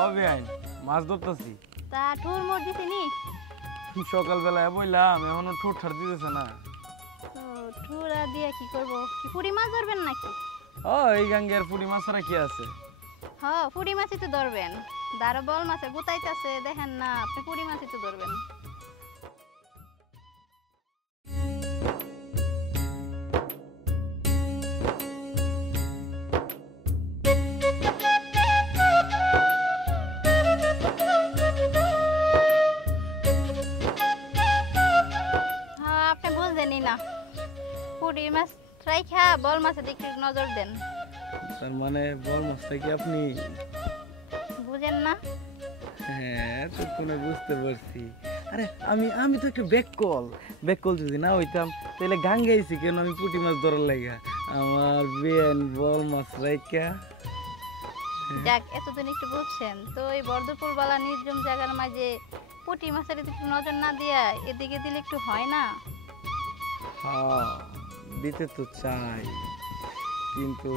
হবে আইন মাছ ধরতেছি। তা ঠুর মোর দিছিনি? সকালবেলায় বললাম এখনো ঠোঁট ছাড় দিতেছে না। তো ঠুরা দিয়া কি করব? কি পুরি মাছ ধরবেন নাকি? ও এই গাঙ্গে আর পুরি মাছ ছাড়া কি আছে? হ্যাঁ পুরি মাছই তো ধরবেন। দাঁড়া বল মাছে গুতাইতেছে দেখেন না, আপনি পুরি মাছই তো ধরবেন। হ্যাঁ আপনি বুঝলেনই না, পুরি মাছ রাইখা বল মাছে দিকে নজর দেন। তার মানে বল মাছটা কি আপনি? বুঝেন না? হ্যাঁ তো কোনো বুঝতে পারছি। আরে আমি আমি তো একটা ব্যাককল যদি না হইতাম তাহলে গাঙ্গে আইছি কেন আমি পুঁটি মাছ ধরার লাগা? আমার বেন বল মাছ রাইখা। যাক এতদিন একটু বুঝছেন তো, এই বর্ধপুর বালা নির্জন জায়গার মাঝে পুঁটি মাছের একটু নজর না দিয়া এদিকে দিলে একটু হয় না? হ্যাঁ দিতে তো চাই, কিন্তু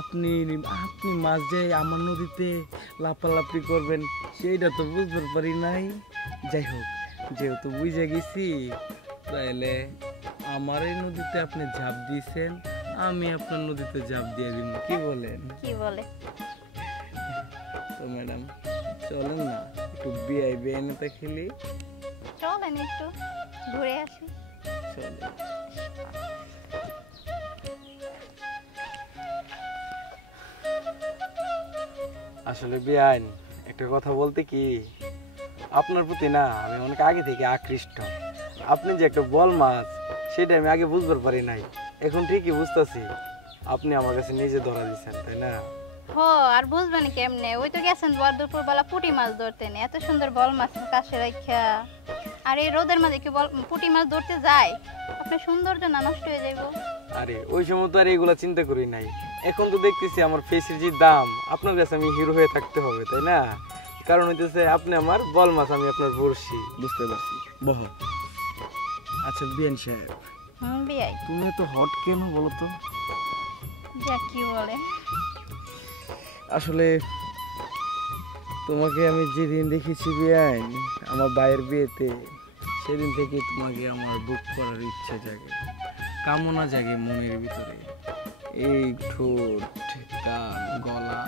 আপনি আপনি মাছ যে আমার নদীতে লাফালাফি করবেন সেইটা তো বুঝতে পারি নাই। যাই হোক, যেহেতু বুঝে গেছি তাহলে আমার এই নদীতে আপনি ঝাঁপ দিয়েছেন, আমি আপনার নদীতে ঝাঁপ দিয়ে দিব, কি বলেন? কি বলে? তো ম্যাডাম চলেন না একটু বিআই বেএনএতে খেলি। চলেন একটু ঘুরে আসি। চলেন। আসলে বেআইন একটা কথা বলতে কি, আপনার প্রতি না আমি অনেক আগে থেকে আকৃষ্ট। আপনি যে একটা বল মাছ সেটা আমি আগে বুঝবার পারি নাই, এখন ঠিকই বুঝতেছি। আপনি আমার কাছে নিজে ধরা দিচ্ছেন, তাই না? হো আর বুঝবেন কেমনে, ওই তো গেছেন বর্ধপুর বালা পুঁটি মাছ ধরতেন, এত সুন্দর বল মাছ কাছে রাখা, আর এই রোদের মাঝে কি পুঁটি মাছ ধরতে যায়? আপনার সৌন্দর্য না নষ্ট হয়ে যাইব। আরে ওই সময় তো আর এইগুলা চিন্তা করি নাই, এখন তো দেখতেছি আমার ফেসের যে দাম, আপনার কাছে আমি হিরো হয়ে থাকতে হবে, তাই না? কারণ হইতেছে আপনি আমার বল মাছ, আমি আপনার বড়শি। বুঝতে পারছি, বহ। আচ্ছা বিয়ান সাহেব, বিয়াই তুমি তো হট কেন বলো তো? যা কি বলে? আসলে তোমাকে আমি যেদিন দেখেছি বিয়ান আমার ভাইয়ের বিয়েতে, সেদিন থেকে তোমাকে আমার বুক করার ইচ্ছে জাগে, কামনা জাগে মনের ভিতরে। এই ঠোঁট, কান, গলা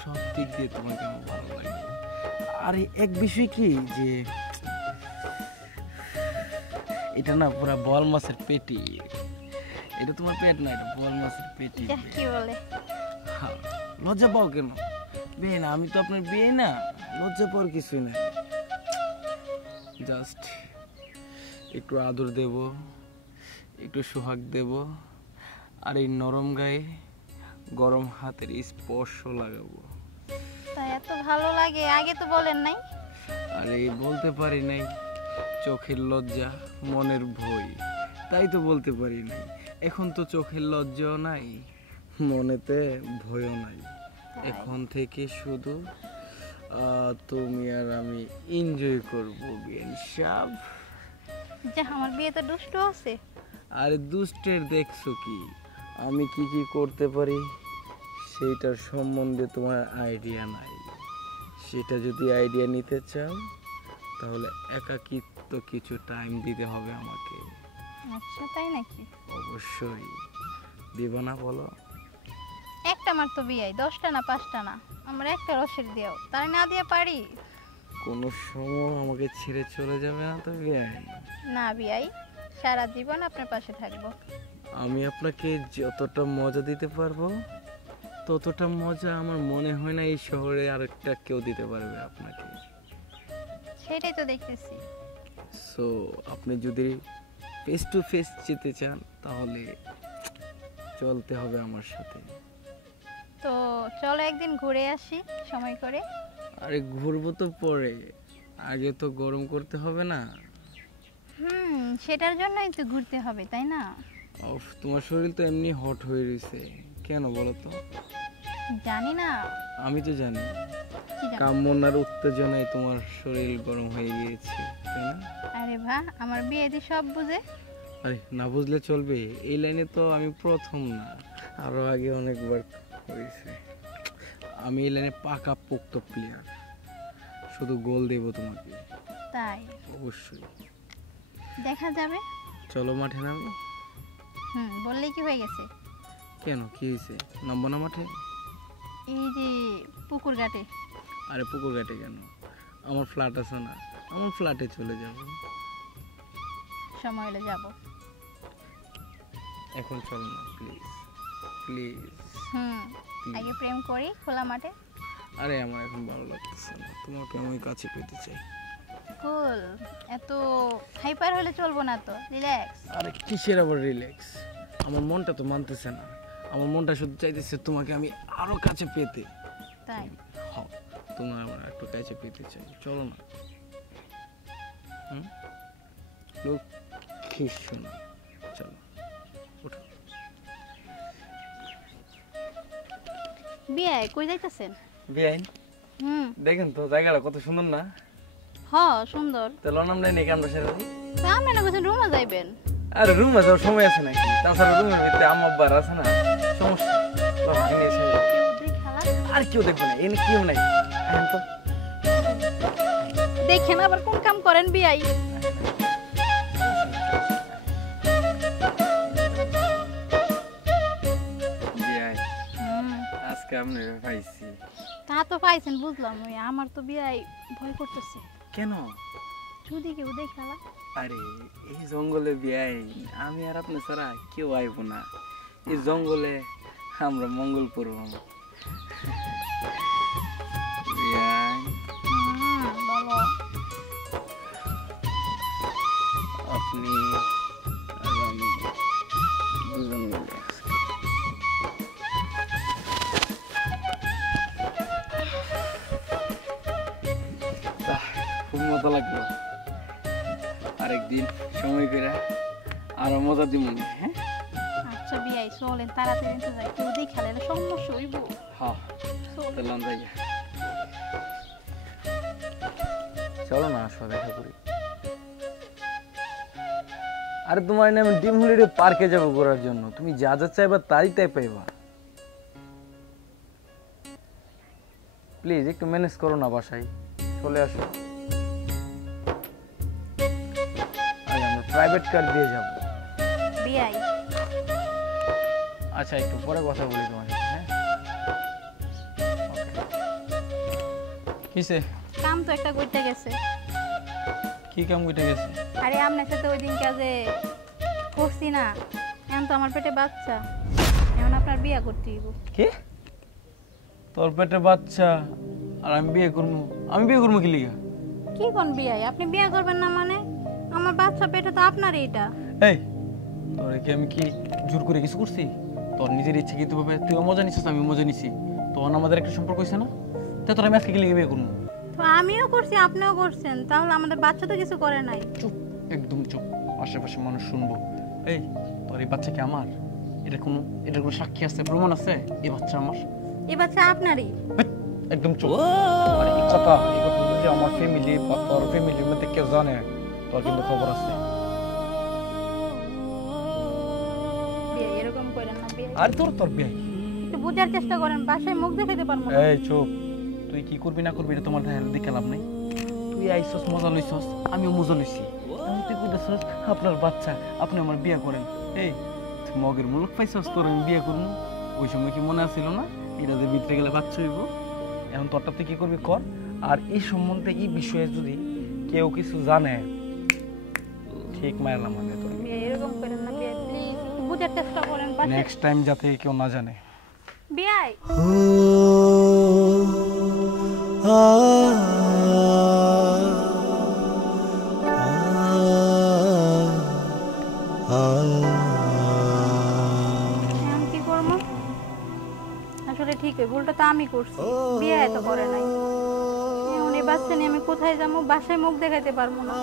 সব দিক দিয়ে তোমাকে আমার ভালো লাগে। আর এক বিষয় কি যে এটা না পুরা বল মাছের পেটি, এটা তোমার পেট না, এটা বল মাছের পেটি। যা কি বলে? হ্যাঁ, লজ্জা পাও কেন? বিয়ে না, আমি তো আপনার বিয়ে না, লজ্জা পাওয়ার কিছুই না। জাস্ট একটু আদর দেব, একটু সোহাগ দেব, আর এই নরম গায়ে গরম হাতের স্পর্শ লাগাবো। তাই এত ভালো লাগে, আগে তো বলেন নাই। আরে বলতে পারি নাই, চোখের লজ্জা মনের ভয়, তাই তো বলতে পারি নাই। এখন তো চোখের লজ্জাও নাই, মনেতে ভয়ও নাই। এখন থেকে শুধু তুমি আর আমি এনজয় করবো বিয়েন সাহেব। যা আমার বিয়েতে দুষ্ট আছে। আরে দুষ্টের দেখছো কি, আমি কি কি করতে পারি সেইটার সম্বন্ধে তোমার আইডিয়া নাই। সেটা যদি আইডিয়া নিতে চাও তাহলে একাকিত্ব কিছু টাইম দিতে হবে আমাকে। আচ্ছা তাই নাকি? অবশ্যই দিব না, বলো? একটা মার তো বিয়াই, 10টা না 5টা না, আমরা একটা রসের দিও, তাই না দিয়ে পারি? কোনো সময় আমাকে ছেড়ে চলে যাবে না তো বিয়াই? না বিয়াই, সারা জীবন আপনার পাশে থাকবো। আমি আপনাকে যতটা মজা দিতে পারবো ততটা মজা আমার মনে হয় না এই শহরে আরেকটা কেউ দিতে পারবে আপনাকে। সেটাই তো দেখতেছি। সো আপনি যদি ফেস টু ফেস যেতে চান তাহলে চলতে হবে আমার সাথে। তো চলো একদিন ঘুরে আসি সময় করে। আরে ঘুরবো তো পরে, আগে তো গরম করতে হবে না? সেটার জন্যই তো ঘুরতে হবে, তাই না? ওফ, তোমার শরীর তো এমনি হট হয়ে রয়েছে কেন বলো তো? জানি না। আমি তো জানি, কি জানো? কামনার উত্তেজনায় তোমার শরীর গরম হয়ে গিয়েছে, তাই না? আরে বাহ, আমার বিয়ে দি সব বুঝে। আরে না বুঝলে চলবে, এই লাইনে তো আমি প্রথম না, আরো আগে অনেকবার হয়েছে। আমি এই লাইনে পাকা পোক্ত প্লেয়ার, শুধু গোল দেব তোমাকে। তাই অবশ্যই। দেখা যাবে। চলো মাঠে নামি। বললেই কি হয়ে গেছে? কেন, কি হয়েছে? নামবো না মাঠে? এই যে পুকুর ঘাটে। আরে পুকুর ঘাটে কেন, আমার ফ্ল্যাট আছে না, আমার ফ্ল্যাটে চলে যাব। সময় হলে যাব। এখন চলো না প্লিজ প্লিজ। আগে প্রেম করি খোলা মাঠে। আরে আমার এখন ভালো লাগতেছে না, তোমাকে আমি কাছে পেতে চাই। কুল, এত হাইপার হলে চলবো না তো, রিল্যাক্স। আরে কিসের আবার রিল্যাক্স? আমার মনটা তো মানতেছে না, আমার মনটা শুধু চাইতেছে তোমাকে আমি আরো কাছে পেতে। তাই? হ্যাঁ, তোমার আমার একটু কাছে পেতে চাই, চলো না। লোক কি শোনো, চলো ওঠো। বিয়ে কই যাইতেছেন? বেআইন, দেখেন তো জায়গাটা কত সুন্দর না? সুন্দর। চলো আমরা নেই কামড়া সেরে দিই। আপনি না বলছেন রুমে যাইবেন? আরে রুমে যাওয়ার সময় আছে নাকি? তাছাড়া রুমের ভিতরে আম্মা আব্বার আছে না, সমস্যা। আর কেউ দেখবো না, এনে কেউ নাই। তো দেখেন আবার কোন কাম করেন বিয়াই। আজকে আপনি পাইছি। তা তো পাইছেন বুঝলাম, ওই আমার তো বিয়াই ভয় করতেছে। কেন? যদি কেউ দেখালা। আরে এই জঙ্গলে বিয়াই আমি আর আপনি ছাড়া কেউ আইব না। এই জঙ্গলে আমরা মঙ্গল করব। বলো। আপনি আর আমি দুজন মিলে খুব মজা লাগলো। আরেকদিন সময় করে আরো মজা দিব। হ্যাঁ আচ্ছা বিয়াই চলেন তাড়াতাড়ি তো যাই, কেউ দেখালে সমস্যা হইব। হ্যাঁ চললাম যাই। চলো না আসো দেখা করি। আরে তোমার আমি ডিম হলিডে পার্কে যাবো ঘোরার জন্য, তুমি যা যা চাইবা তাই তাই পাইবা। প্লিজ একটু ম্যানেজ করো না, বাসায় চলে আসো। আজ আমরা প্রাইভেট কার দিয়ে যাব। বিয়াই আচ্ছা একটু পরে কথা বলি তোমার সাথে। হ্যাঁ কিসে? কাম তো একটা করতে গেছে। কি কাম করতে গেছে? আরে আপনার সাথে ওই দিন কাজে করছি না, এখন তো আমার পেটে বাচ্চা, এখন আপনার বিয়ে করতে হইব। কি? তোর পেটে বাচ্চা আর আমি বিয়ে করবো? আমি বিয়ে করবো কি লিগা? কি কোন বিয়ে? আপনি বিয়ে করবেন না মানে? আমার বাচ্চা পেটে তো আপনারই এটা। এই তোরে কি আমি কি জোর করে কিছু করছি? তোর নিজের ইচ্ছে কিন্তু ভাবে তুইও মজা নিছিস, আমি মজা নিছি, তখন আমাদের একটা সম্পর্ক হয়েছে না? তা তোর আমি আজকে কি লিগে বিয়ে করবো? তো আমিও করছি আপনিও করছেন, তাহলে আমাদের বাচ্চা তো কিছু করে নাই। চুপ, একদম চুপ, আশেপাশে মানুষ শুনবো। এই তোর এই বাচ্চা কি আমার? এটার কোনো সাক্ষী আছে, প্রমাণ আছে এই বাচ্চা আমার? এই বাচ্চা আপনারই। একদম চুপ। আর এই কথা যদি আমার ফ্যামিলি বা তোর ফ্যামিলির মধ্যে কেউ জানে, তোর কিন্তু খবর আছে। বিয়ে এরকম করেন না বিয়ে। আর তোর বিয়ে একটু বুঝার চেষ্টা করেন, বাসায় মুখ দেখাতে পারবো না। এই চুপ, তুই কি করবি না করবি এটা তোমার দেখে লাভ নাই। তুই আইসস মজা লইছস, আমিও মজা লইছি। তুই কইতেছস আপনার বাচ্চা, আপনি আমার বিয়ে করেন। এই তুই মগের মুলুক পাইছস, তোর আমি বিয়ে করবো? ওই সময় কি মনে আছিল না এটা যে ভিতরে গেলে বাচ্চা হইব? এখন তোরটা তুই কি করবি কর। আর এই সম্বন্ধে এই বিষয়ে যদি কেউ কিছু জানে, ঠিক মারলাম আমি তোর। বিয়ে এরকম করেন না বিয়ে, প্লিজ একটু বুঝার চেষ্টা করেন। নেক্সট টাইম যাতে কেউ না জানে। বিয়ে কি করবো? আসলে ঠিক হয়, ভুলটা তো আমি করছি, বিয়ে এত করে নাই। এখন এই বাচ্চা নিয়ে আমি কোথায় যাবো? বাসায় মুখ দেখাইতে পারবো না।